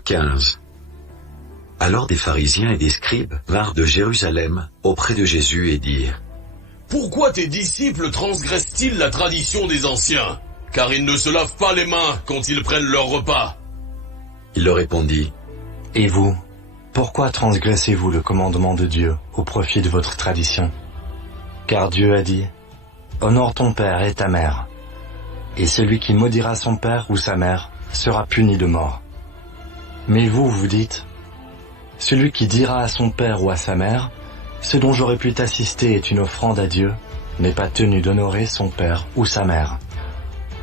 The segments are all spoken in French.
15. Alors des pharisiens et des scribes vinrent de Jérusalem auprès de Jésus et dirent: Pourquoi tes disciples transgressent-ils la tradition des anciens? Car ils ne se lavent pas les mains quand ils prennent leur repas. Il leur répondit: Et vous, pourquoi transgressez-vous le commandement de Dieu au profit de votre tradition? Car Dieu a dit: Honore ton père et ta mère, et celui qui maudira son père ou sa mère sera puni de mort. Mais vous, vous dites: Celui qui dira à son père ou à sa mère: Ce dont j'aurais pu t'assister est une offrande à Dieu, n'est pas tenu d'honorer son père ou sa mère.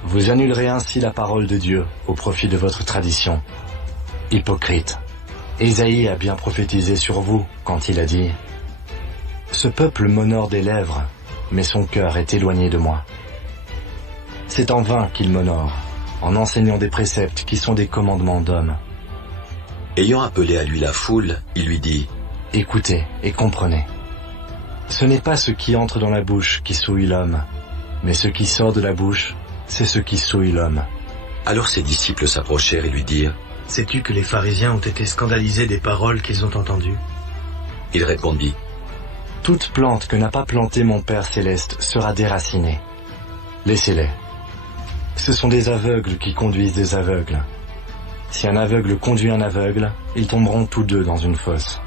Vous annulerez ainsi la parole de Dieu au profit de votre tradition. Hypocrite, Ésaïe a bien prophétisé sur vous quand il a dit: Ce peuple m'honore des lèvres, mais son cœur est éloigné de moi. C'est en vain qu'il m'honore, en enseignant des préceptes qui sont des commandements d'hommes. Ayant appelé à lui la foule, il lui dit: Écoutez et comprenez. Ce n'est pas ce qui entre dans la bouche qui souille l'homme, mais ce qui sort de la bouche, c'est ce qui souille l'homme. Alors ses disciples s'approchèrent et lui dirent: Sais-tu que les pharisiens ont été scandalisés des paroles qu'ils ont entendues? Il répondit: Toute plante que n'a pas plantée mon Père céleste sera déracinée. Laissez-les. Ce sont des aveugles qui conduisent des aveugles. Si un aveugle conduit un aveugle, ils tomberont tous deux dans une fosse.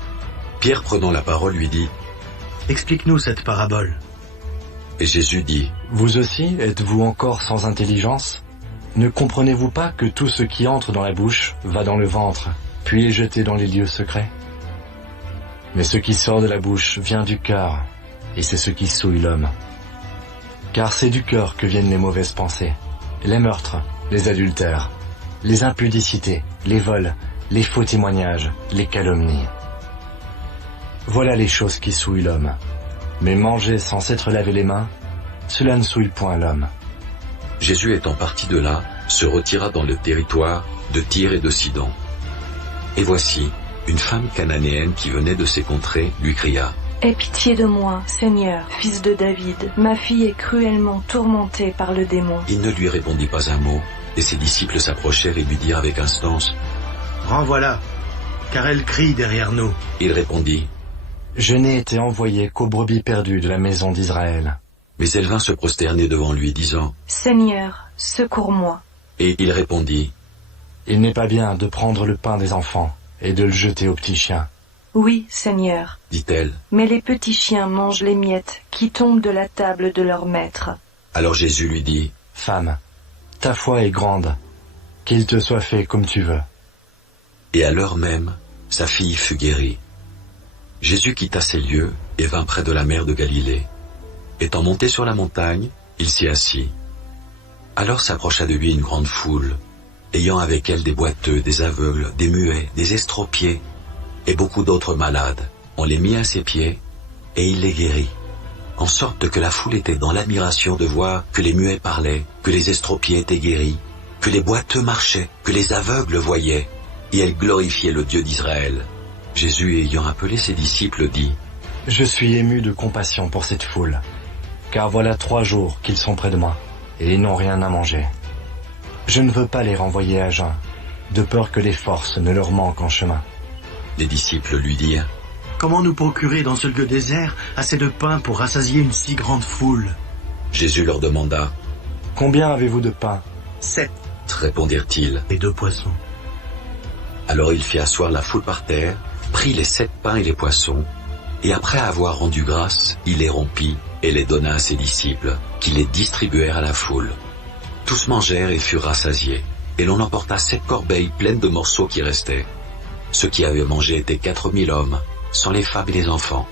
Pierre, prenant la parole, lui dit: Explique-nous cette parabole. Et Jésus dit: Vous aussi, êtes-vous encore sans intelligence? Ne comprenez-vous pas que tout ce qui entre dans la bouche va dans le ventre, puis est jeté dans les lieux secrets? Mais ce qui sort de la bouche vient du cœur, et c'est ce qui souille l'homme. Car c'est du cœur que viennent les mauvaises pensées, les meurtres, les adultères, les impudicités, les vols, les faux témoignages, les calomnies. Voilà les choses qui souillent l'homme. Mais manger sans s'être lavé les mains, cela ne souille point l'homme. Jésus étant parti de là, se retira dans le territoire de Tyr et de Sidon. Et voici, une femme cananéenne qui venait de ces contrées lui cria: Aie pitié de moi, Seigneur, fils de David. Ma fille est cruellement tourmentée par le démon. Il ne lui répondit pas un mot, et ses disciples s'approchèrent et lui dirent avec instance: Renvoie-la, car elle crie derrière nous. Il répondit: Je n'ai été envoyé qu'aux brebis perdues de la maison d'Israël. Mais elle vint se prosterner devant lui, disant: Seigneur, secours-moi. Et il répondit: Il n'est pas bien de prendre le pain des enfants et de le jeter aux petits chiens. Oui, Seigneur, dit-elle. mais les petits chiens mangent les miettes qui tombent de la table de leur maître. Alors Jésus lui dit: Femme, ta foi est grande, qu'il te soit fait comme tu veux. Et à l'heure même, sa fille fut guérie. Jésus quitta ces lieux et vint près de la mer de Galilée. Étant monté sur la montagne, il s'y assit. Alors s'approcha de lui une grande foule, ayant avec elle des boiteux, des aveugles, des muets, des estropiés, et beaucoup d'autres malades. On les mit à ses pieds, et il les guérit, en sorte que la foule était dans l'admiration de voir que les muets parlaient, que les estropiés étaient guéris, que les boiteux marchaient, que les aveugles voyaient, et elle glorifiait le Dieu d'Israël. Jésus, ayant appelé ses disciples, dit: Je suis ému de compassion pour cette foule, car voilà 3 jours qu'ils sont près de moi, et ils n'ont rien à manger. Je ne veux pas les renvoyer à jeun, de peur que les forces ne leur manquent en chemin. Les disciples lui dirent: Comment nous procurer dans ce lieu désert assez de pain pour rassasier une si grande foule? Jésus leur demanda: Combien avez-vous de pain? 7 répondirent-ils. et 2 poissons. Alors il fit asseoir la foule par terre, prit les 7 pains et les poissons, et après avoir rendu grâce, il les rompit et les donna à ses disciples, qui les distribuèrent à la foule. Tous mangèrent et furent rassasiés, et l'on emporta 7 corbeilles pleines de morceaux qui restaient. Ceux qui avaient mangé étaient 4000 hommes, sans les femmes et les enfants.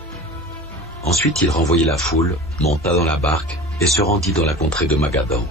Ensuite il renvoyait la foule, monta dans la barque, et se rendit dans la contrée de Magadan.